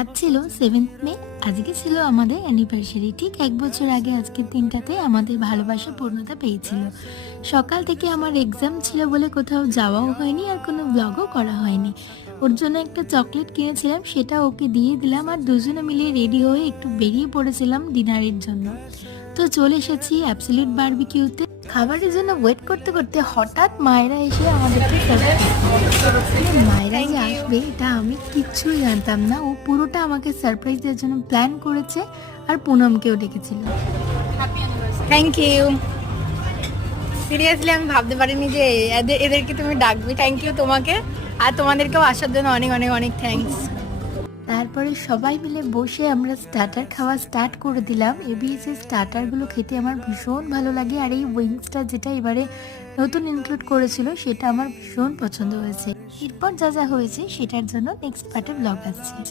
আজ ছিল 7th মে। আজকে ছিল আমাদের অ্যানিভার্সারি। ঠিক 1 বছর আগে আজকের দিনটাতে আমাদের ভালোবাসা পূর্ণতা পেয়েছিল। সকাল থেকে আমার এক্সাম ছিল বলে কোথাও যাওয়াও হয়নি আর কোনো ব্লগও করা হয়নি। ওর জন্য একটা চকলেট কিনেছিলাম, সেটা ওকে দিয়ে দিলাম আর দুজনে মিলে রেডি হয়ে একটু বেরিয়ে পড়েছিলাম ডিনারের জন্য। তো চলে এসেছি অ্যাবসলিউট বারবিকিউতে। খাবারের জন্য ওয়েট করতে করতে হঠাৎ মায়েরা এসে আমাদেরকে মায়েরা যে আসবে এটা আমি কিচ্ছুই জানতাম না। ও পুরোটা আমাকে সারপ্রাইজ দেওয়ার জন্য প্ল্যান করেছে আর পুনমকেও ডেকেছিল। Thank you. সিরিয়াসলি আমি ভাবতে পারিনি যে এদেরকে তুমি ডাকবে। থ্যাংক ইউ তোমাকে, আর তোমাদেরকেও আসার জন্য অনেক অনেক অনেক থ্যাঙ্কস। তারপরে সবাই মিলে বসে আমরা স্টার্টার খাওয়া স্টার্ট করে দিলাম। এবিএস এর স্টার্টারগুলো খেতে আমার ভীষণ ভালো লাগে, আর এই উইংসটা যেটা এবারে নতুন ইনক্লুড করেছিল সেটা আমার ভীষণ পছন্দ হয়েছে। এরপর যা যা হয়েছে সেটার জন্য নেক্সট পার্টে ব্লগ আসছে।